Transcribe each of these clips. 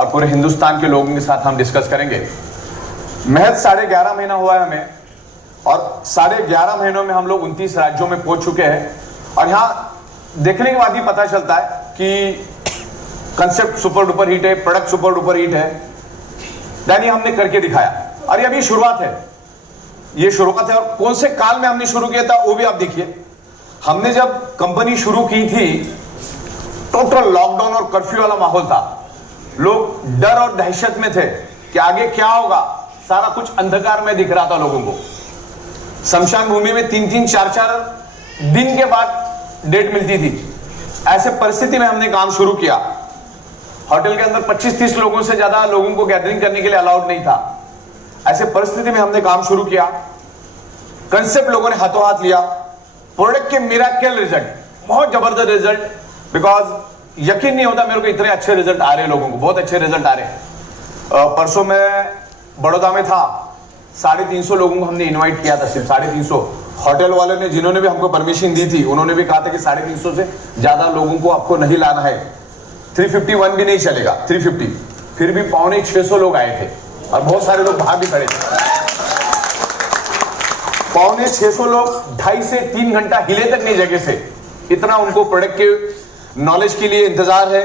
और पूरे हिंदुस्तान के लोगों के साथ हम डिस्कस करेंगे। महज 11.5 महीना हुआ है हमें, और 11.5 महीनों में हम लोग 29 राज्यों में पहुंच चुके हैं। और यहां देखने के बाद ही पता चलता है कि कंसेप्ट सुपर डुपर हिट है, प्रोडक्ट सुपर डुपर हिट है, यानी हमने करके दिखाया। और ये अभी शुरुआत है, ये शुरुआत है। और कौन से काल में हमने शुरू किया था वो भी आप देखिए। हमने जब कंपनी शुरू की थी, टोटल लॉकडाउन और कर्फ्यू वाला माहौल था। लोग डर और दहशत में थे कि आगे क्या होगा, सारा कुछ अंधकार में दिख रहा था लोगों को। शमशान भूमि में 3-3, 4-4 दिन के बाद डेट मिलती थी। ऐसे परिस्थिति में हमने काम शुरू किया। होटल के अंदर 25-30 लोगों से ज्यादा लोगों को गैदरिंग करने के लिए अलाउड नहीं था। ऐसे परिस्थिति में हमने काम शुरू किया। कंसेप्ट लोगों ने हाथों हाथ लिया। प्रोडक्ट के मिरेकल रिजल्ट, बहुत जबरदस्त रिजल्ट, बिकॉज यकीन नहीं होता मेरे को इतने अच्छे रिजल्ट आ रहे हैं लोगों को, बहुत अच्छे रिजल्ट आ रहे हैं। परसों मैं बड़ौदा में था, 350 लोगों को हमने इनवाइट किया था, सिर्फ 350। होटल वाले ने, जिन्होंने भी हमको परमिशन दी थी, उन्होंने भी कहा था कि 350 से ज्यादा लोगों को आपको नहीं लाना है। 351 भी नहीं चलेगा, 350। फिर भी 650 लोग आए थे, और बहुत सारे लोग बाहर भी खड़े थे। 650 लोग 2.5 से 3 घंटा हिले तक नहीं जगह से। इतना उनको प्रोडक्ट के नॉलेज के लिए इंतजार है,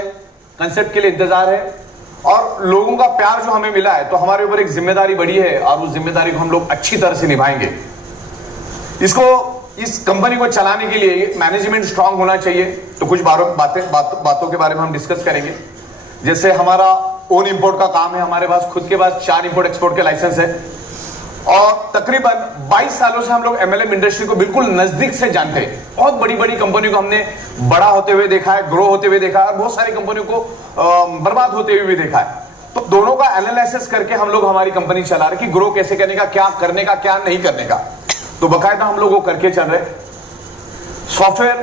कंसेप्ट के लिए इंतजार है, और लोगों का प्यार जो हमें मिला है, तो हमारे ऊपर एक जिम्मेदारी बड़ी है, और उस जिम्मेदारी को हम लोग अच्छी तरह से निभाएंगे। इस कंपनी को चलाने के लिए मैनेजमेंट स्ट्रांग होना चाहिए। तो कुछ बातों के बारे में हम डिस्कस करेंगे। जैसे हमारा ओन इंपोर्ट का काम है, हमारे पास खुद के पास 4 इंपोर्ट एक्सपोर्ट के लाइसेंस है, और तकरीबन 22 सालों से हम लोग MLM इंडस्ट्री को बिल्कुल नजदीक से जानते हैं। बहुत बड़ी बड़ी कंपनियों को हमने बड़ा होते हुए देखा है, ग्रो होते हुए देखा है, और बहुत सारी कंपनियों को बर्बाद होते हुए भी देखा है। तो दोनों का एनालिसिस करके हम लोग हमारी कंपनी चला रहे कि ग्रो कैसे करने का, क्या करने का, क्या नहीं करने का। तो बकायदा हम लोग वो करके चल रहे। सॉफ्टवेयर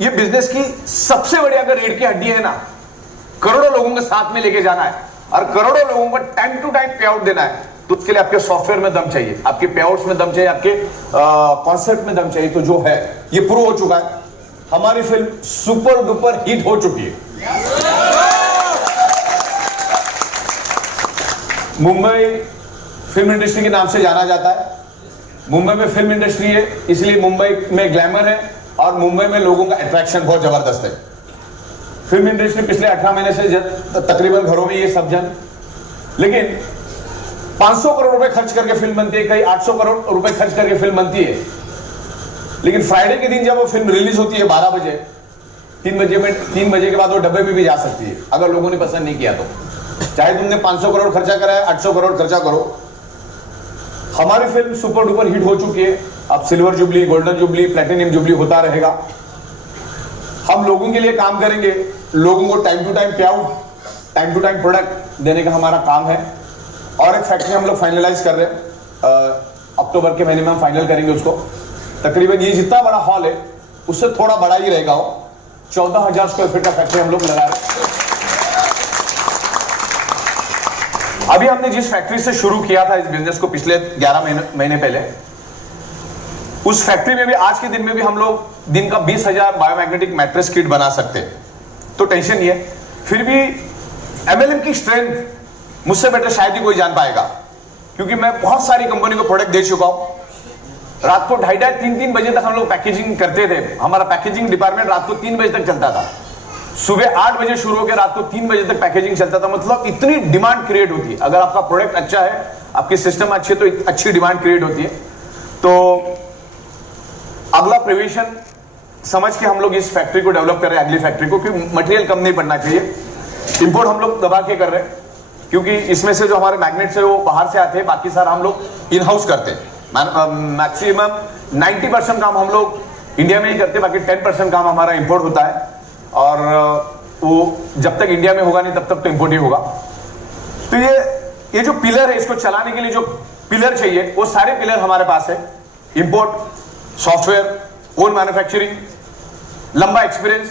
ये बिजनेस की सबसे बड़ी अगर रीढ़ की हड्डी है ना, करोड़ों लोगों के साथ में लेके जाना है, और करोड़ों लोगों को टाइम टू टाइम पे आउट देना है। तो उसके लिए आपके सॉफ्टवेयर में दम चाहिए, आपके पे आउट्स में दम चाहिए, आपके कॉन्सेप्ट में दम चाहिए। तो जो है ये प्रूव हो चुका है। हमारी फिल्म सुपर डुपर हिट हो चुकी है। मुंबई फिल्म इंडस्ट्री के नाम से जाना जाता है। मुंबई में फिल्म इंडस्ट्री है, इसलिए मुंबई में ग्लैमर है, और मुंबई में लोगों का अट्रैक्शन बहुत जबरदस्त है। फिल्म इंडस्ट्री पिछले 18 महीने से तकरीबन घरों में ये सब जन, लेकिन 500 करोड़ रुपए खर्च करके फिल्म बनती है, कई 800 करोड़ रुपए खर्च करके फिल्म बनती है। लेकिन फ्राइडे के दिन जब वो फिल्म रिलीज होती है 12 बजे, 3 बजे के बाद वो डब्बे में भी जा सकती है, अगर लोगों ने पसंद नहीं किया तो। चाहे तुमने 500 करोड़ खर्चा करा है, 800 करोड़ खर्चा करो। हमारी फिल्म सुपर डुपर हिट हो चुकी है। अब silver jubilee, golden jubilee, platinum jubilee होता रहेगा। हम लोगों के लिए काम करेंगे, लोगों को time to time payout, time to time product देने का हमारा काम है। और एक फैक्ट्री हम लोग फाइनलाइज कर रहे हैं, अक्टूबर के महीने में हम फाइनल करेंगे उसको। तकरीबन ये जितना बड़ा हॉल है उससे थोड़ा बड़ा ही रहेगा वो। 14,000 स्क्वायर फीट का फैक्ट्री हम लोग लगा रहे हैं। अभी हमने जिस फैक्ट्री से शुरू किया था इस बिजनेस को पिछले 11 महीने पहले, उस फैक्ट्री में भी आज के दिन में भी हम लोग दिन का 20,000 बायोमैग्नेटिक मैट्रेस किट बना सकते हैं। तो टेंशन नहीं है। फिर भी MLM की स्ट्रेंथ मुझसे बेटर शायद ही कोई जान पाएगा, क्योंकि मैं बहुत सारी कंपनी को प्रोडक्ट दे चुका हूं। रात को 2:30, 3-3 बजे तक हम लोग पैकेजिंग करते थे। हमारा पैकेजिंग डिपार्टमेंट रात को 3 बजे तक चलता था। सुबह 8 बजे शुरू होकर रात को 3 बजे तक पैकेजिंग चलता था। मतलब इतनी डिमांड क्रिएट होती है। अगर आपका प्रोडक्ट अच्छा है, आपकी सिस्टम अच्छी है, तो अच्छी डिमांड क्रिएट होती है। तो अगला प्रिविजन समझ के हम लोग इस फैक्ट्री को डेवलप कर रहे हैं, अगली फैक्ट्री को, क्योंकि मटेरियल कम नहीं पड़ना चाहिए। इंपोर्ट हम लोग दबा के कर रहे हैं, क्योंकि इसमें से जो हमारे मैग्नेट्स है वो बाहर से आते हैं, बाकी सारा हम लोग इन हाउस करते हैं। मैक्सिमम 90% काम हम लोग इंडिया में ही करते हैं, बाकी 10% काम हमारा इंपोर्ट होता है। और वो जब तक इंडिया में होगा नहीं तब तक तो इंपोर्ट ही होगा। तो ये जो पिलर है, इसको चलाने के लिए जो पिलर चाहिए, वो सारे पिलर हमारे पास है। इंपोर्ट, सॉफ्टवेयर, ओन मैन्युफैक्चरिंग, लंबा एक्सपीरियंस,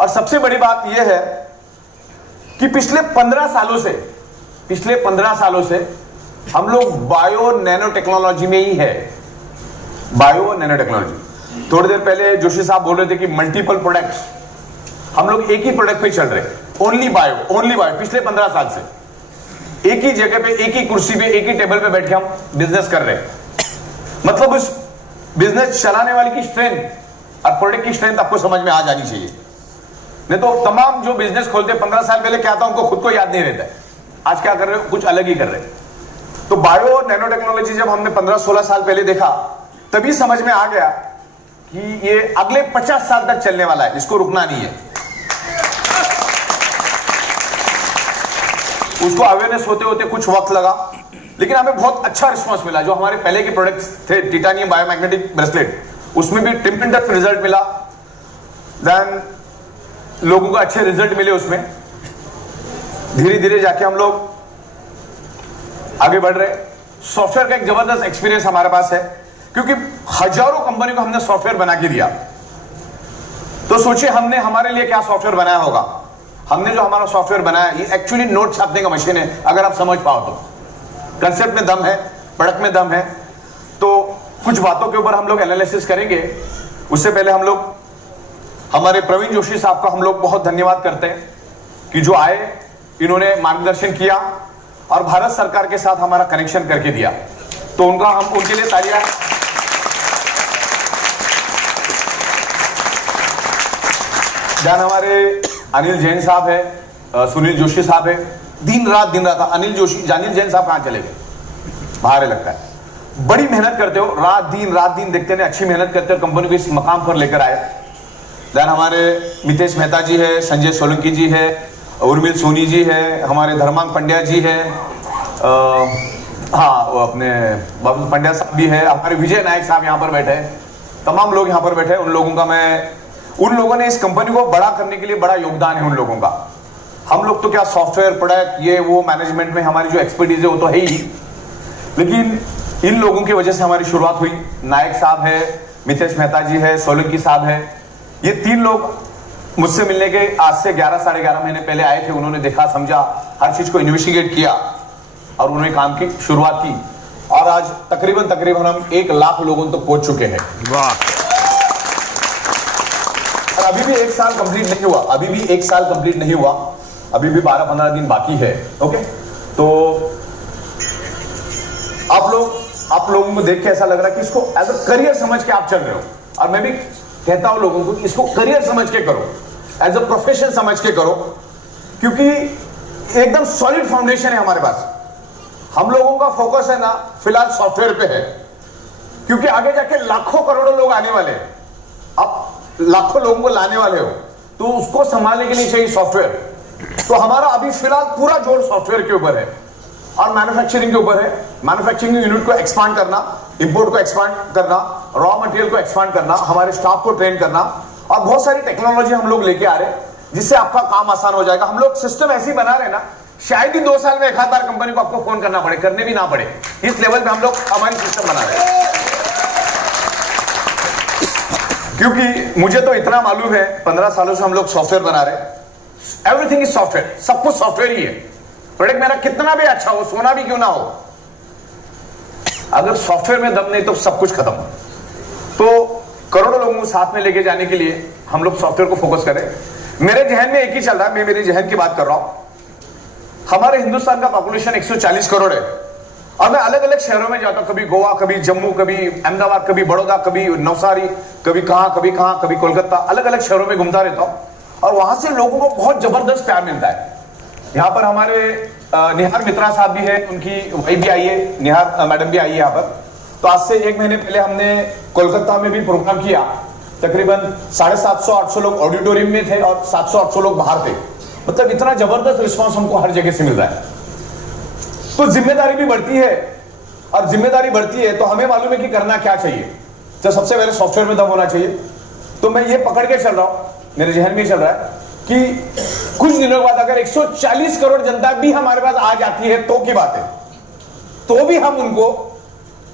और सबसे बड़ी बात यह है कि पिछले 15 सालों से हम लोग बायो नैनो टेक्नोलॉजी में ही है। बायो नैनो टेक्नोलॉजी, थोड़ी देर पहले जोशी साहब बोल रहे थे कि मल्टीपल प्रोडक्ट्स, हम लोग एक ही प्रोडक्ट पे चल रहे हैं। ओनली बायो पिछले 15 साल से एक ही जगह पे, एक ही कुर्सी पे, एक ही टेबल पे बैठ के हम बिजनेस कर रहे हैं। मतलब उस बिजनेस चलाने वाले की स्ट्रेंथ और प्रोडक्ट की स्ट्रेंथ आपको समझ में आ जानी चाहिए। नहीं तो तमाम जो बिजनेस खोलते 15 साल पहले क्या था उनको खुद को याद नहीं रहता है, आज क्या कर रहे हो, कुछ अलग ही कर रहे हैं। तो बायो और नैनो टेक्नोलॉजी जब हमने 15-16 साल पहले देखा, तभी समझ में आ गया कि ये अगले 50 साल तक चलने वाला है, इसको रुकना नहीं है। उसको अवेयरनेस होते होते कुछ वक्त लगा, लेकिन हमें बहुत अच्छा रिस्पांस मिला। जो हमारे पहले के प्रोडक्ट्स थे, टाइटेनियम बायोमैग्नेटिक ब्रेसलेट, उसमें भी ट्रिमेंडस रिजल्ट मिला। देन लोगों को अच्छे रिजल्ट मिले उसमें। धीरे धीरे जाके हम लोग आगे बढ़ रहे। सॉफ्टवेयर का एक जबरदस्त एक्सपीरियंस हमारे पास है, क्योंकि हजारों कंपनी को हमने सॉफ्टवेयर बना के दिया। तो सोचिए हमने हमारे लिए क्या सॉफ्टवेयर बनाया होगा। हमने जो हमारा सॉफ्टवेयर बनाया, ये एक्चुअली नोट छापने का मशीन है, अगर आप समझ पाओ तो। कंसेप्ट में दम है, प्रोडक्ट में दम है। तो कुछ बातों के ऊपर हम लोग एनालिसिस करेंगे। उससे पहले हम लोग हमारे प्रवीण जोशी साहब का हम लोग बहुत धन्यवाद करते हैं कि जो आए, इन्होंने मार्गदर्शन किया और भारत सरकार के साथ हमारा कनेक्शन करके दिया। तो उनके लिए तालियां। ध्यान हमारे अनिल जैन साहब है, सुनील जोशी साहब है। दिन रात अनिल जैन साहब कहां चले गए, बाहर है लगता है। बड़ी मेहनत करते हो, रात दिन देखते हैं, अच्छी मेहनत करते हो, कंपनी को इस मकाम पर लेकर आए। देन हमारे मितेश मेहता जी है, संजय सोलंकी जी है, उर्मिल सोनी जी है, हमारे धर्मांग पंड्या जी है, हाँ अपने बाबू पंड्या साहब भी है, हमारे विजय नायक साहब यहाँ पर बैठे हैं। तमाम लोग यहाँ पर बैठे हैं। उन लोगों ने इस कंपनी को बड़ा करने के लिए बड़ा योगदान है उन लोगों का। हम लोग तो क्या सॉफ्टवेयर प्रोडक्ट ये वो मैनेजमेंट में हमारी जो एक्सपर्टीज है वो तो है ही, लेकिन इन लोगों की वजह से हमारी शुरुआत हुई। नायक साहब है, मितेश मेहता जी है, सोलंकी साहब है। ये 3 लोग मुझसे मिलने के आज से 11 साढ़े 11 महीने पहले आए थे। उन्होंने देखा, समझा, हर चीज को इन्वेस्टिगेट किया और उन्होंने काम की शुरुआत की। और आज तकरीबन हम 1 लाख लोगों तक पहुंच चुके हैं। वाह। और अभी भी 1 साल कंप्लीट नहीं हुआ, अभी भी 12-15 दिन बाकी है। ओके, तो आप लोगों को देख के ऐसा लग रहा है कि इसको एज अ करियर समझ के आप चल रहे हो। और मैं भी कहता हूं लोगों को कि इसको करियर समझ के करो, एज अ प्रोफेशन समझ के करो, क्योंकि एकदम सॉलिड फाउंडेशन है हमारे पास। हम लोगों का फोकस है ना फिलहाल सॉफ्टवेयर पे है, क्योंकि आगे जाके लाखों करोड़ों लोग आने वाले हैं। आप लाखों लोगों को लाने वाले हो, तो उसको संभालने के लिए चाहिए सॉफ्टवेयर। तो हमारा अभी फिलहाल पूरा जोर सॉफ्टवेयर के ऊपर है और मैन्युफैक्चरिंग के ऊपर है। मैन्युफैक्चरिंग यूनिट को एक्सपांड करना, इंपोर्ट को एक्सपांड करना, रॉ मटेरियल को एक्सपांड करना, हमारे स्टाफ को ट्रेन करना, और बहुत सारी टेक्नोलॉजी हम लोग लेके आ रहे हैं जिससे आपका काम आसान हो जाएगा। हम लोग सिस्टम ऐसे ही बना रहे हैं ना, शायद ही 2 साल में 1 आध बार कंपनी को आपको फोन करना पड़े, करने भी ना पड़े। इस लेवल पे हम लोग हमारी सिस्टम बना रहे हैं। क्योंकि मुझे तो इतना मालूम है, 15 सालों से हम लोग सॉफ्टवेयर बना रहे हैं। एवरीथिंग इज सॉफ्टवेयर, सब कुछ सॉफ्टवेयर ही है। प्रोडक्ट मेरा कितना भी अच्छा हो, सोना भी क्यों ना हो, अगर सॉफ्टवेयर में दम नहीं तो सब कुछ खत्म। तो करोड़ों लोगों को साथ में लेके जाने के लिए हम लोग सॉफ्टवेयर को फोकस करें। मेरे जहन में एक ही चल रहा है, मैं मेरे जहन की बात कर रहा हूं। हमारे हिंदुस्तान का पॉपुलेशन 140 करोड़ है और मैं अलग अलग शहरों में जाता हूं, कभी गोवा, कभी जम्मू, कभी अहमदाबाद, कभी बड़ौदा, कभी नवसारी, कभी कहां, कभी कोलकाता, अलग अलग शहरों में घूमता रहता हूं और वहां से लोगों को बहुत जबरदस्त प्यार मिलता है। यहाँ पर हमारे निहार मित्रा साहब भी है, उनकी वाइफ भी आई है, निहार मैडम भी आई है यहाँ पर। तो आज से 1 महीने पहले हमने कोलकाता में भी प्रोग्राम किया। तकरीबन 750-800 लोग ऑडिटोरियम में थे और 700-800 लोग बाहर थे। मतलब इतना जबरदस्त रिस्पांस हमको हर जगह से मिल रहा है। तो जिम्मेदारी भी बढ़ती है, और जिम्मेदारी बढ़ती है तो हमें मालूम है कि करना क्या चाहिए। तो सबसे पहले सॉफ्टवेयर में दम होना चाहिए। तो मैं ये पकड़ के चल रहा हूं, मेरे जहन में चल रहा है कि कुछ दिनों के बाद अगर 140 करोड़ जनता भी हमारे पास आ जाती है तो की बात है, तो भी हम उनको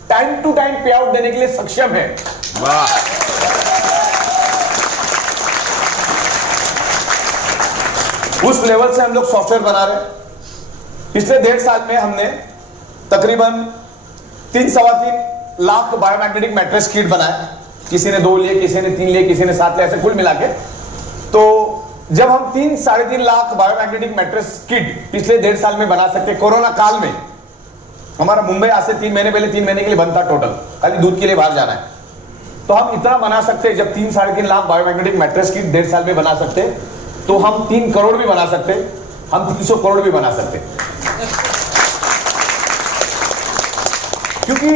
टाइम टू टाइम पे आउट देने के लिए सक्षम है। उस लेवल से हम लोग सॉफ्टवेयर बना रहे हैं। पिछले 1.5 साल में हमने तकरीबन 3-3.25 लाख बायोमैग्नेटिक मैट्रेस किट बनाए। किसी ने 2 लिए, किसी ने 3 लिए, किसी ने 7 लिए, ऐसे कुल मिला के। तो जब हम 3-3.5 लाख बायोमैग्नेटिक मैट्रेस किट पिछले 1.5 साल में बना सकते, कोरोना काल में हमारा मुंबई आज से 3 महीने पहले 3 महीने के लिए बंद था टोटल, खाली दूध के लिए बाहर जाना है, तो हम इतना बना सकते। जब 3-3.5 लाख बायोमैग्नेटिक मैट्रेस किट 1.5 साल में बना सकते, तो हम 3 करोड़ भी बना सकते, हम 300 करोड़ भी बना सकते। क्योंकि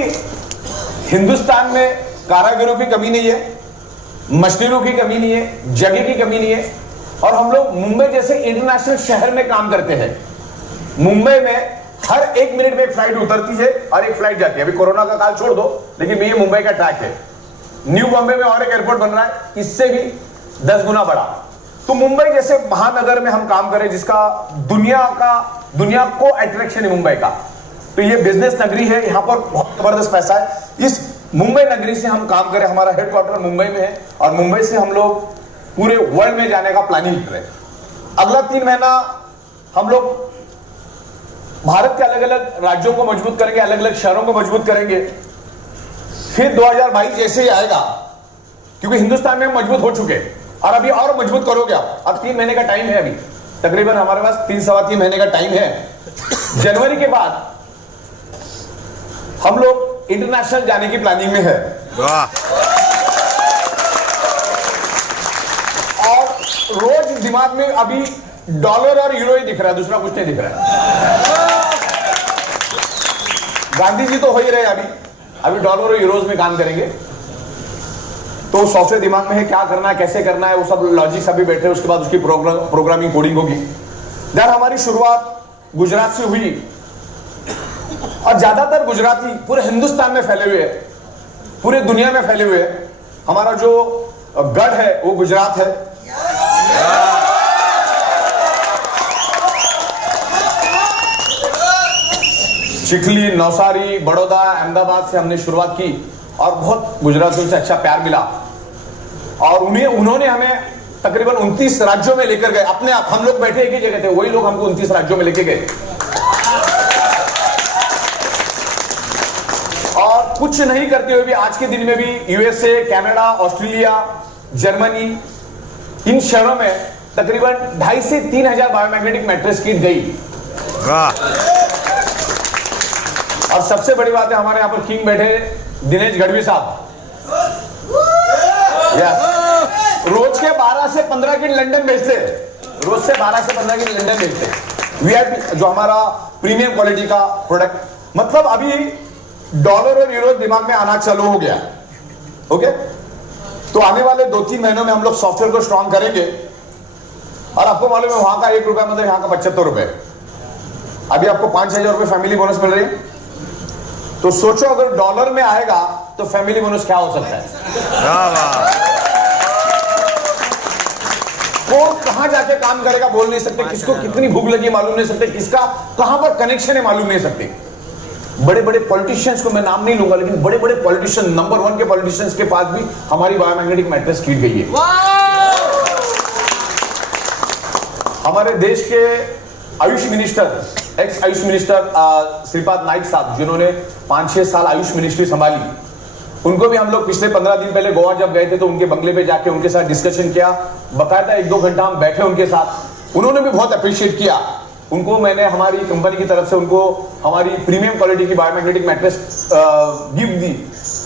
हिंदुस्तान में कारीगरों की कमी नहीं है, मशीनों की कमी नहीं है, जगह की कमी नहीं है, और हम लोग मुंबई जैसे इंटरनेशनल शहर में काम करते हैं। मुंबई में हर 1 मिनट में एक फ्लाइट उतरती है और एक फ्लाइट जाती है। अभी कोरोना का काल छोड़ दो, लेकिन ये मुंबई का ट्रैक है। न्यू बॉम्बे में और एक एयरपोर्ट बन रहा है, इससे भी 10 गुना बड़ा। तो मुंबई जैसे महानगर में हम काम करें, जिसका दुनिया को अट्रैक्शन है मुंबई का, तो ये बिजनेस नगरी है, यहां पर बहुत जबरदस्त पैसा है। इस मुंबई नगरी से हम काम करें, हमारा हेडक्वार्टर मुंबई में है, और मुंबई से हम लोग पूरे वर्ल्ड में जाने का प्लानिंग कर रहे हैं। अगला 3 महीना हम लोग भारत के अलग अलग राज्यों को मजबूत करेंगे, अलग अलग शहरों को मजबूत करेंगे। फिर 2022 जैसे ही आएगा, क्योंकि हिंदुस्तान में हम मजबूत हो चुके, और अभी और मजबूत करोगे आप। अब 3 महीने का टाइम है, अभी तकरीबन हमारे पास 3-3 महीने का टाइम है। जनवरी के बाद हम लोग इंटरनेशनल जाने की प्लानिंग में है। और रोज दिमाग में अभी डॉलर और यूरो ही दिख रहा है, दूसरा कुछ नहीं दिख रहा है। गांधी जी तो हो ही रहे, अभी डॉलर और यूरोज में काम करेंगे। तो सॉफ्टवेयर दिमाग में है, क्या करना है, कैसे करना है, वो सब लॉजिक्स अभी बैठे, उसके बाद उसकी प्रोग्रामिंग कोडिंग होगी। देन हमारी शुरुआत गुजरात से हुई, और ज्यादातर गुजराती पूरे हिंदुस्तान में फैले हुए हैं, पूरे दुनिया में फैले हुए हैं। हमारा जो गढ़ है वो गुजरात है। चिखली, नवसारी, बड़ौदा, अहमदाबाद से हमने शुरुआत की, और बहुत गुजरातियों से अच्छा प्यार मिला, और उन्होंने हमें तकरीबन 29 राज्यों में लेकर गए। अपने आप हम लोग बैठे एक ही जगह थे, वही लोग हमको 29 राज्यों में लेके गए। और कुछ नहीं करते हुए भी आज के दिन में भी यूएसए, कनाडा, ऑस्ट्रेलिया, जर्मनी, इन शहरों में तकरीबन 2,500 से 3,000 बायोमैग्नेटिक मैट्रेस किट गई। और सबसे बड़ी बात है, हमारे यहां पर किंग बैठे दिनेश गढ़वी साहब, रोज के 12 से 15 किट लंदन भेजते, रोज से 12 से 15 किट लंदन भेजते। वीआईपी जो हमारा प्रीमियम क्वालिटी का प्रोडक्ट, मतलब अभी डॉलर और यूरो दिमाग में आना चालू हो गया। ओके, तो आने वाले 2-3 महीनों में हम लोग सॉफ्टवेयर को स्ट्रॉन्ग करेंगे। और आपको मालूम है, वहां का 1 रुपया मतलब यहां का 75 रुपए। अभी आपको 5,000 रुपए फैमिली बोनस मिल रही है, तो सोचो अगर डॉलर में आएगा तो फैमिली बोनस क्या हो सकता है। वो कहां जाके काम करेगा बोल नहीं सकते, किसको कितनी भूख लगी मालूम नहीं सकते, किसका कहां पर कनेक्शन है मालूम नहीं सकते। बड़े बड़े पॉलिटिशियंस को मैं नाम नहीं लूंगा, लेकिन बड़े बड़े पॉलिटिशियन, नंबर 1 के पॉलिटिशियंस के पास भी हमारी बायोमैग्नेटिक मैट्रेस किट गई है। हमारे देश के Ayush minister, x Ayush minister Shripad Naik साहब, जिन्होंने 5-6 साल आयुष मिनिस्ट्री संभाली, उनको भी हम लोग पिछले 15 दिन पहले गोवा जब गए थे, तो उनके बंगले पे जाके उनके साथ डिस्कशन किया। बकायदा 1-2 घंटा हम बैठे उनके साथ, उन्होंने भी बहुत अप्रिशिएट किया। उनको मैंने हमारी कंपनी की तरफ से उनको हमारी प्रीमियम क्वालिटी की बायोमैग्नेटिक मैट्रेस गिफ्ट दी,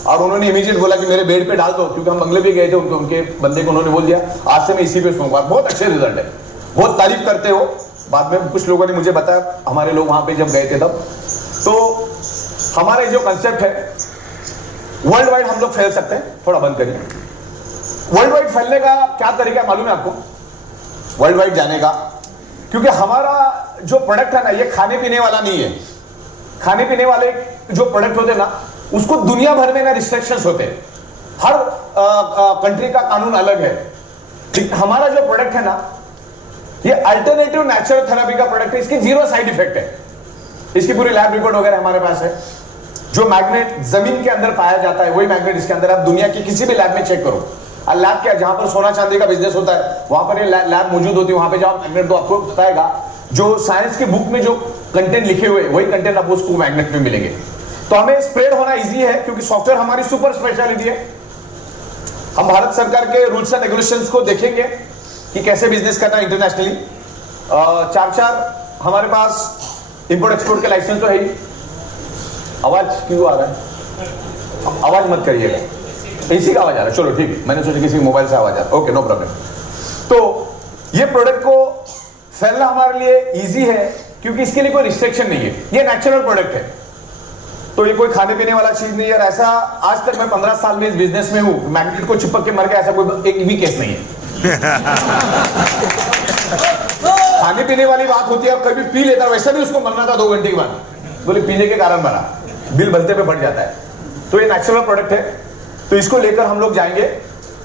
और उन्होंने इमीडिएट बोला कि मेरे बेड पे डाल दो, क्योंकि हम बंगले पे गए थे, उनके बंदे को उन्होंने बोल दिया आज से मैं इसी पे सोऊंगा। बहुत अच्छे रिजल्ट है, बहुत तारीफ करते हो। बाद में कुछ लोगों ने मुझे बताया, हमारे लोग वहां पे जब गए थे तब, तो हमारे जो कंसेप्ट है वर्ल्ड वाइड हम लोग फैल सकते हैं। थोड़ा बंद करिए। वर्ल्ड वाइड फैलने का क्या तरीका मालूम है आपको, वर्ल्ड वाइड जाने का? क्योंकि हमारा जो प्रोडक्ट है ना, ये खाने पीने वाला नहीं है। खाने पीने वाले जो प्रोडक्ट होते हैं ना, उसको दुनिया भर में ना रिस्ट्रिक्शंस होते हैं, हर कंट्री का कानून अलग है। हमारा जो प्रोडक्ट है ना, ये अल्टरनेटिव नेचुरल थेरेपी का प्रोडक्ट है, इसकी 0 साइड इफेक्ट है। इसकी पूरी लैब रिपोर्ट वगैरह हमारे पास है। जो मैग्नेट जमीन के अंदर पाया जाता है, वही मैग्नेट इसके अंदर, आप दुनिया की किसी भी लैब में चेक करो। लैब क्या, जहां पर सोना चांदी का बिजनेस होता है, वहां पर ये लैब मौजूद होती है। वहां पे जाओ, मैग्नेट तो आपको बताएगा, जो साइंस की बुक में जो कंटेंट लिखे हुए वही कंटेंट आपको उसको मैग्नेट में मिलेंगे। तो हमें स्प्रेड होना इजी है, क्योंकि सॉफ्टवेयर हमारी सुपर स्पेशलिटी है। हम भारत सरकार के रूल्स एंड रेगुलेशंस को देखेंगे, कि कैसे बिजनेस करना इंटरनेशनली। चार हमारे पास इंपोर्ट एक्सपोर्ट के लाइसेंस तो है ही। आवाज क्यों आ रहा है? आवाज मत करिएगा, इसी का आवाज आ रहा है। चलो ठीक है, मैंने सोचा किसी मोबाइल से आवाज आ रहा है। Okay, no problem. तो ये प्रोडक्ट को फैलना हमारे लिए इजी है क्योंकि इसके लिए कोई रिस्ट्रिक्शन नहीं है, ये नेचुरल प्रोडक्ट है। तो ये कोई खाने पीने वाला चीज नहीं है। ऐसा आज तक मैं 15 साल में इस बिजनेस में हूं, मैग्नेट को चिपक के मर गया ऐसा कोई एक भी केस नहीं है। खाने पीने वाली बात होती है, कभी पी लेता, वैसे भी उसको मरना था 2 घंटे के बाद, बोले पीने के कारण मरा, बिल भरते पे बढ़ जाता है। तो ये नेचुरल प्रोडक्ट है। तो इसको लेकर हम लोग जाएंगे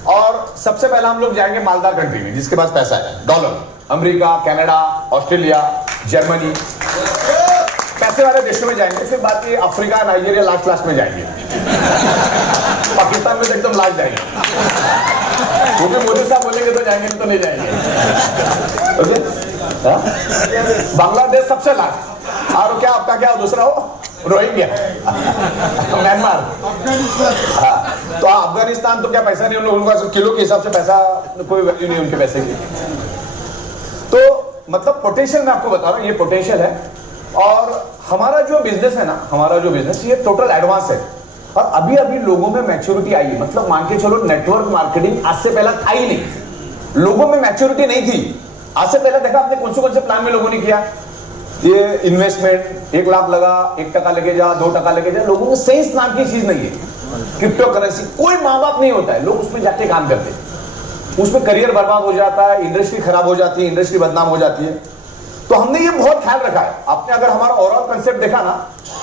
और सबसे पहले हम लोग जाएंगे मालदार कंट्री में जिसके पास पैसा है, dollar, America, Canada, Australia, Germany, पैसे वाले देशों में जाएंगे। फिर बात ये अफ्रीका, नाइजीरिया लास्ट में जाएंगे। पाकिस्तान में तो एकदम लास्ट जाएंगे, क्योंकि मोदी साहब बोलेंगे तो जाएंगे, तो नहीं जाएंगे। बांग्लादेश सबसे लास्ट। और क्या आपका क्या दूसरा हो? Rohingya, Myanmar. हाँ, तो अफगानिस्तान तो क्या पैसा नहीं, उन लोगों का किलो के हिसाब से पैसा, कोई वैल्यू नहीं उनके पैसे की। तो मतलब पोटेंशियल मैं आपको बता रहा हूं, ये पोटेंशियल है। और हमारा जो बिजनेस है ना, हमारा जो बिजनेस ये टोटल एडवांस है और अभी अभी लोगों में मैच्योरिटी आई है। मतलब मान के चलो, नेटवर्क मार्केटिंग आज से पहले था ही नहीं, लोगों में मैच्योरिटी नहीं थी। आज से पहले देखा आपने कौन से प्लान में लोगों ने किया, ये इन्वेस्टमेंट 1 लाख लगा, 1% लेके जा, 2% लेके जा। लोगों को सेंस नाम की चीज नहीं है। क्रिप्टो करेंसी, कोई माँ बाप नहीं होता है, लोग उसमें जाके काम करते हैं, उसमें करियर बर्बाद हो जाता है, इंडस्ट्री खराब हो जाती है, इंडस्ट्री बदनाम हो जाती है। तो हमने ये बहुत ख्याल रखा है। आपने अगर हमारा ओवरऑल कंसेप्ट देखा ना,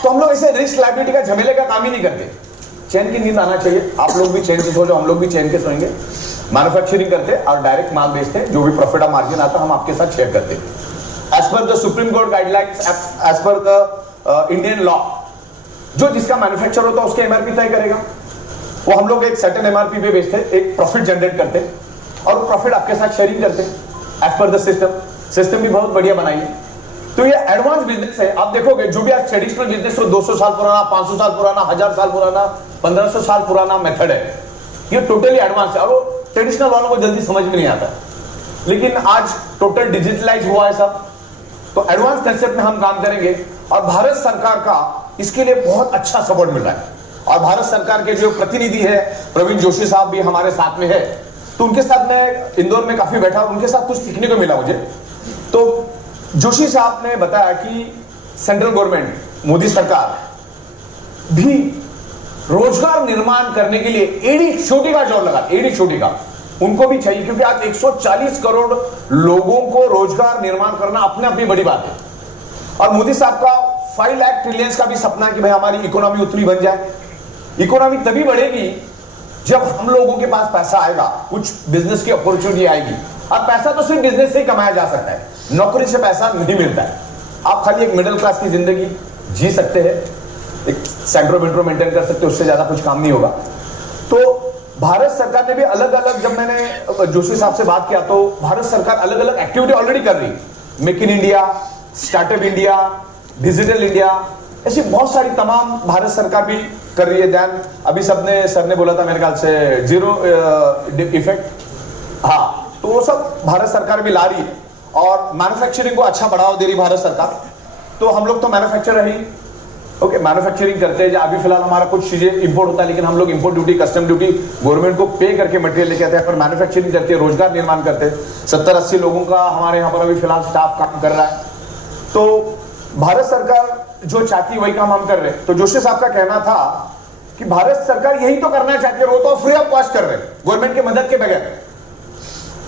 तो हम लोग ऐसे रिस्क लायबिलिटी का झमेले का काम ही नहीं करते। चैन की नींद आना चाहिए, आप लोग भी चैन से सो जाओ, हम लोग भी चैन के सोएंगे। मैन्युफैक्चरिंग करते और डायरेक्ट माल बेचते, जो भी प्रॉफिट और मार्जिन आता हम आपके साथ शेयर करते as per the supreme court guidelines, as per the Indian law. जो जिसका मैन्युफैक्चर होता है उसके एमआरपी तय करेगा, वो हम लोग एक सर्टेन एमआरपी पे बेचते, एक प्रॉफिट जनरेट करते और वो प्रॉफिट आपके साथ शेयरिंग करते एज पर द सिस्टम भी बहुत बढ़िया बनाई है। तो ये एडवांस बिजनेस है। आप देखोगे जो भी आज ट्रेडिशनल बिजनेस हो, 200 साल पुराना, 500 साल पुराना, 1000 साल पुराना, 1500 साल पुराना मेथड है, ये टोटली एडवांस है और वो ट्रेडिशनल वालों को जल्दी समझ में नहीं आता। लेकिन आज टोटल डिजिटलाइज हुआ है सब, तो एडवांस कंसेप्ट में हम काम करेंगे और भारत सरकार का इसके लिए बहुत अच्छा सपोर्ट मिल रहा है। और भारत सरकार के जो प्रतिनिधि है प्रवीण जोशी साहब भी हमारे साथ में है, तो उनके साथ मैं इंदौर में काफी बैठा, उनके साथ कुछ सीखने को मिला मुझे। तो जोशी साहब ने बताया कि सेंट्रल गवर्नमेंट, मोदी सरकार भी रोजगार निर्माण करने के लिए एड़ी चोटी का जोर लगा, एड़ी चोटी का उनको भी चाहिए, क्योंकि आज 140 करोड़ लोगों को रोजगार निर्माण करना अपने अपनी बड़ी बात है। और मोदी साहब का 5 लाख ट्रिलियंस का भी सपना है कि भाई हमारी इकोनॉमी उतनी बन जाए। इकोनॉमी तभी बढ़ेगी जब हम लोगों के पास पैसा आएगा, कुछ बिजनेस की अपॉर्चुनिटी आएगी। अब पैसा तो सिर्फ बिजनेस से ही कमाया जा सकता है, नौकरी से पैसा नहीं मिलता है। आप खाली एक मिडिल क्लास की जिंदगी जी सकते हैं, एक सेंट्रो विंट्रो मेंटेन कर सकते हैं, उससे ज्यादा कुछ काम नहीं होगा। तो भारत सरकार ने भी अलग अलग, जब मैंने जोशी साहब से बात किया तो भारत सरकार अलग अलग एक्टिविटी ऑलरेडी कर रही, make in India, startup India, digital India, ऐसी बहुत सारी तमाम भारत सरकार भी कर रही है। ध्यान अभी सर ने बोला था मेरे ख्याल से जीरो इफेक्ट, हाँ, तो वो सब भारत सरकार भी ला रही है और मैन्युफैक्चरिंग को अच्छा बढ़ावा दे रही भारत सरकार। तो हम लोग तो मैन्युफैक्चरर ही, ओके, मैन्युफैक्चरिंग करते हैं। अभी फिलहाल हमारा कुछ चीजें इंपोर्ट होता है, लेकिन हम लोग import duty, custom duty government को पे करके मटेरियल लेके आते हैं, पर मैन्युफैक्चरिंग करते हैं, रोजगार निर्माण करते हैं। 70-80 लोगों का हमारे यहाँ पर अभी फिलहाल स्टाफ काम कर रहा है। तो भारत सरकार जो चाहती वही काम हम कर रहे हैं। तो जोशी साहब का कहना था कि भारत सरकार यही तो करना चाहती है, वो तो फ्री ऑफ कॉस्ट कर रहे हैं, गवर्नमेंट के मदद के बगैर,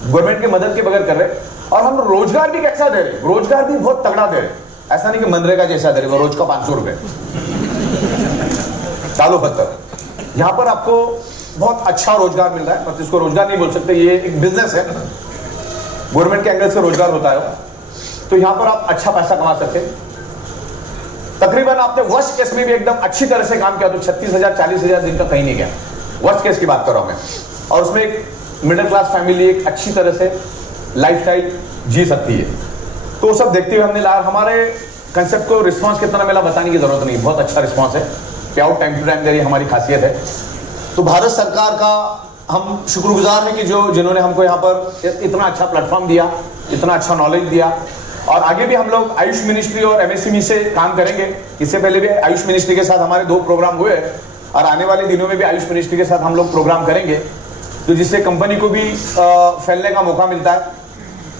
गवर्नमेंट के मदद के बगैर कर रहे हैं। और हम रोजगार भी कैसा दे रहे, रोजगार भी बहुत तगड़ा दे रहे, ऐसा नहीं कि मनरेगा जैसा दे रहे, रोज का 500 रुपए चालू पत्थर। यहां पर आपको बहुत अच्छा रोजगार मिल रहा है, मतलब इसको रोजगार नहीं बोल सकते, ये एक बिजनेस है, गवर्नमेंट के एंगल से रोजगार होता है। तो यहां पर आप अच्छा पैसा कमा सकते हैं। तकरीबन आपने वर्स्ट केस में भी एकदम अच्छी तरह से काम किया तो 36,000 40,000 दिन का कहीं नहीं गया, वर्स्ट केस की बात कर रहा हूं मैं। और उसमें एक मिडिल क्लास फैमिली एक अच्छी तरह से लाइफस्टाइल जी सकती है। तो सब देखते हुए हमने लाया, हमारे कंसेप्ट को रिस्पांस कितना मिला बताने की जरूरत नहीं, बहुत अच्छा रिस्पांस है। पे आउट टाइम टू टाइम दे रही हमारी खासियत है। तो भारत सरकार का हम शुक्रगुजार हैं कि जिन्होंने हमको यहाँ पर इतना अच्छा प्लेटफॉर्म दिया, इतना अच्छा नॉलेज दिया। और आगे भी हम लोग आयुष मिनिस्ट्री और एमएसएमई से काम करेंगे। इससे पहले भी आयुष मिनिस्ट्री के साथ हमारे 2 प्रोग्राम हुए और आने वाले दिनों में भी आयुष मिनिस्ट्री के साथ हम लोग प्रोग्राम करेंगे, तो जिससे कंपनी को भी फैलने का मौका मिलता है।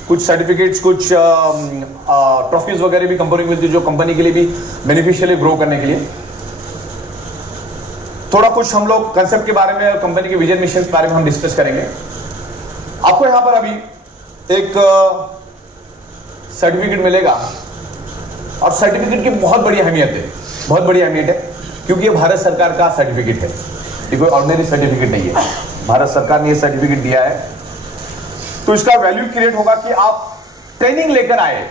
कुछ सर्टिफिकेट्स, कुछ ट्रॉफीज वगैरह भी कंपनी को मिलती है, जो कंपनी के लिए भी बेनिफिशियली ग्रो करने के लिए। थोड़ा कुछ हम लोग कंसेप्ट के बारे में, कंपनी के विजन मिशन के बारे में हम डिस्कस करेंगे। आपको यहां पर अभी एक सर्टिफिकेट मिलेगा और सर्टिफिकेट की बहुत बड़ी अहमियत है, बहुत बड़ी अहमियत है, क्योंकि ये भारत सरकार का सर्टिफिकेट है, ये कोई ऑर्डिनरी सर्टिफिकेट नहीं है। भारत सरकार ने ये सर्टिफिकेट दिया है, तो इसका वैल्यू क्रिएट होगा कि आप ट्रेनिंग लेकर आए,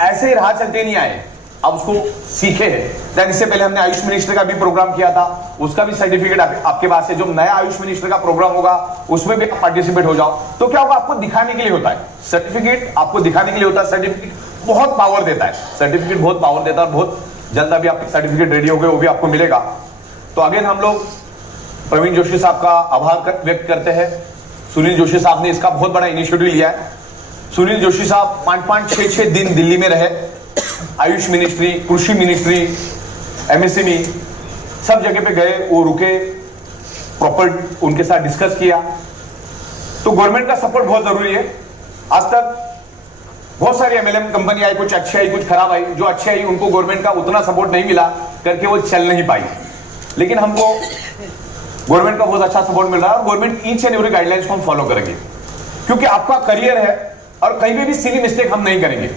ऐसे ही राह चलते नहीं आए, आप उसको सीखे हैं। इससे पहले हमने आयुष मिनिस्टर का भी प्रोग्राम किया था, उसका भी सर्टिफिकेट आपके पास है। जो नया आयुष मिनिस्टर का प्रोग्राम होगा उसमें भी आप पार्टिसिपेट हो जाओ, तो क्या होगा, आपको दिखाने के लिए होता है सर्टिफिकेट, आपको दिखाने के लिए होता है। सर्टिफिकेट बहुत पावर देता है, सर्टिफिकेट बहुत पावर देता है, बहुत जल्द अभी आपके सर्टिफिकेट रेडी हो गए, वो भी आपको मिलेगा। तो अगेन हम लोग प्रवीण जोशी साहब का आभार व्यक्त करते हैं। सुनील जोशी साहब ने इसका बहुत बड़ा इनिशिएटिव लिया है। सुनील जोशी साहब 5-5, 6-6 दिन दिल्ली में रहे, आयुष मिनिस्ट्री, कृषि मिनिस्ट्री, एमएसएमई सब जगह पे गए, वो रुके, प्रॉपर उनके साथ डिस्कस किया। तो गवर्नमेंट का सपोर्ट बहुत जरूरी है। आज तक बहुत सारी एमएलएम कंपनी आई, कुछ अच्छी आई, कुछ खराब आई। जो अच्छी आई उनको गवर्नमेंट का उतना सपोर्ट नहीं मिला करके वो चल नहीं पाई, लेकिन हमको गवर्नमेंट का बहुत अच्छा सपोर्ट मिल रहा है और government each and every guidelines को हम फॉलो करेंगे, क्योंकि आपका करियर है और कहीं भी सिली मिस्टेक हम नहीं करेंगे।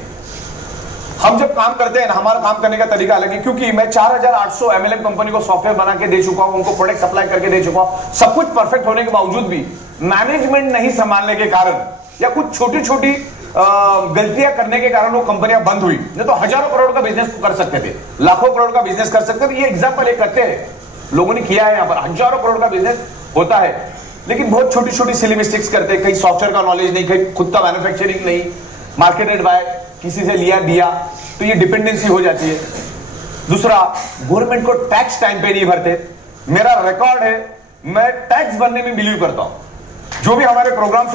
हम जब काम करते हैं ना, हमारा काम करने का तरीका अलग है, क्योंकि मैं 4800 एमएलएम कंपनी को सॉफ्टवेयर बना के दे चुका हूं, उनको प्रोडक्ट सप्लाई करके दे चुका हूं। सब कुछ परफेक्ट होने के बावजूद भी मैनेजमेंट नहीं संभालने के कारण या कुछ छोटी छोटी गलतियां करने के कारण वो कंपनियां बंद हुई। नहीं तो हजारों करोड़ का बिजनेस कर सकते थे, लाखों करोड़ का बिजनेस कर सकते थे। ये एग्जाम्पल एक करते हैं, लोगों ने किया है, यहाँ पर हजारों करोड़ का बिजनेस होता है, लेकिन बहुत छोटी छोटी सिली मिस्टेक्स करते हैं। कहीं सॉफ्टवेयर का नॉलेज नहीं, कहीं खुद का मैन्युफैक्चरिंग नहीं, मार्केटेड बाय किसी से लिया दिया, तो ये डिपेंडेंसी हो जाती है। दूसरा, गवर्नमेंट को टैक्स टाइम पे नहीं भरते। मेरा रिकॉर्ड है, मैं टैक्स भरने में बिलीव करता हूं। जो भी हमारे प्रोग्राम्स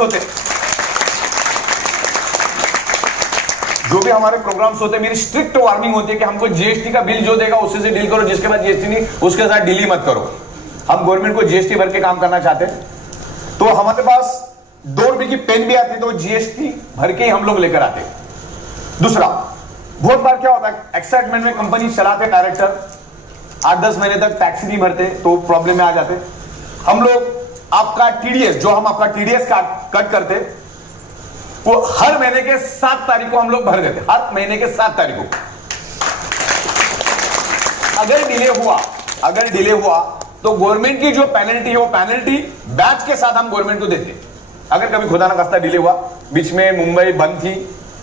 होते मेरी स्ट्रिक्ट वार्निंग होती है कि हमको जीएसटी का बिल जो देगा उसी से डील करो, जिसके बाद जीएसटी नहीं उसके साथ डील ही मत करो। हम गवर्नमेंट को जीएसटी भर के काम करना चाहते हैं, तो हमारे पास 2 रुपए की पेन भी आती है तो जीएसटी भर के ही हम लोग लेकर आते हैं। दूसरा, बहुत बार क्या होता है, एक्साइटमेंट में कंपनी चलाते डायरेक्टर 8-10 महीने तक टैक्स नहीं भरते, तो प्रॉब्लम में आ जाते। हम लोग आपका टीडीएस, जो हम आपका टीडीएस कट करते, वो हर महीने के 7 तारीख को हम लोग भर देते, हर महीने के 7 तारीख को। अगर डिले हुआ तो गवर्नमेंट की जो पेनल्टी है, वो पेनल्टी बैच के साथ हम गवर्नमेंट को देते। अगर कभी खुदा ना खास्ता डिले हुआ, बीच में मुंबई बंद थी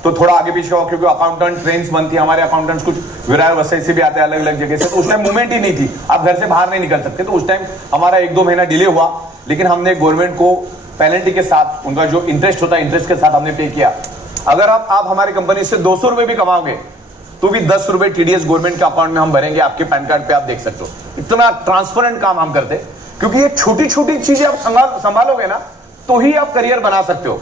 तो थोड़ा आगे पीछे हुआ, क्योंकि अकाउंटेंट ट्रेन्स बंद थी, हमारे अकाउंटेंट्स कुछ विरार वसई से भी आते हैं अलग अलग जगह से, तो उस टाइम मूवमेंट ही नहीं थी, आप घर से बाहर नहीं निकल सकते। तो उस टाइम हमारा 1-2 महीना डिले हुआ, लेकिन हमने गवर्नमेंट को पेनल्टी के साथ, उनका जो इंटरेस्ट होता है इंटरेस्ट के साथ हमने पे किया। अगर आप हमारी कंपनी से 200 रुपए भी कमाओगे तो भी 10 रुपए टीडीएस गवर्नमेंट के अकाउंट में हम भरेंगे, आपके पैन कार्ड पे आप देख सकते हो। इतना ट्रांसपेरेंट काम हम करते हैं, क्योंकि ये छोटी छोटी चीजें आप संभालोगे ना, तो ही आप करियर बना सकते हो।